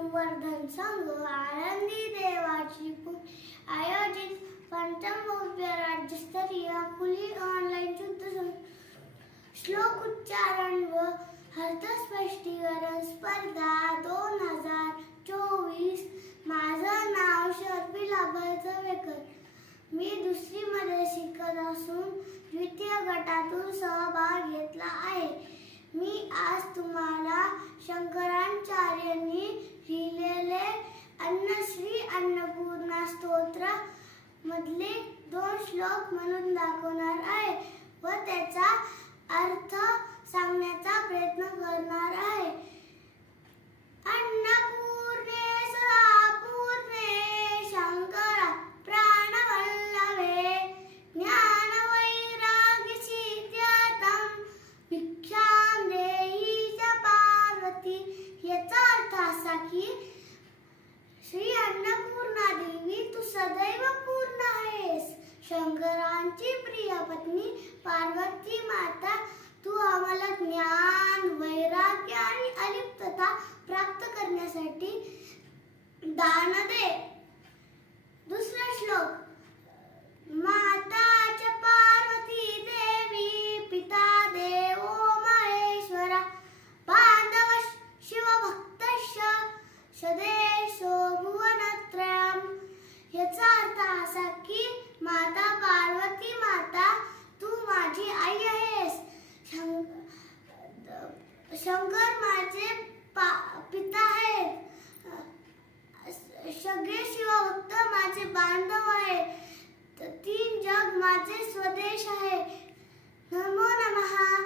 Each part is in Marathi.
संवर्धन संघ आनंदी देवाची आयोजित पंचम भव्य राज्यस्तरीय खुली ऑनलाईन शुद्ध श्लोक उच्चारण व हस्तस्पष्टीकरण स्पर्धा दोन हजार चोवीस. माझं नाव शर्पिला बळजवेकर. मी दुसरीमध्ये शिकत असून द्वितीय गटातून सहभाग घेतला आहे. मी आज तुम्हाला शंकर मधले दोन श्लोक म्हणून दाखवणार आहे व त्याचा अर्थ सांगण्याचा प्रयत्न करणार आहे अन्नपूर्णे सदापूर्णे शंकरा प्राणवल्लभे ज्ञानवैराग्यशीत्यर्थं भिक्षां देहि च पार्वती याचा अर्थ असा की श्री अन्नपूर्णा देवी तू सदैव पूर्ण आहेस शंकरांची प्रिय पत्नी पार्वती माता तू आम्हाला ज्ञान वैराग्य आणि अलिप्तता प्राप्त करण्यासाठी दान दे. दुसरा श्लोक. माता पार्वती देवी पिता देवो महेश्वरा बांधव भक्त सदेशो भुवनत्रयम्. याचा अर्थ असा की माता पार्वती माता तू माझी आई आहेस शं- शंकर माझे पा- पिता आहेत. सगळे शिवभक्त माझे बांधव आहे तीन जग माझे स्वदेश आहे. नमो नमः.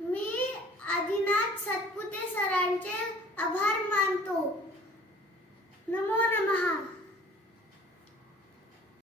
मी आदिनाथ सतपुते सरांचे आभार मानतो. नमो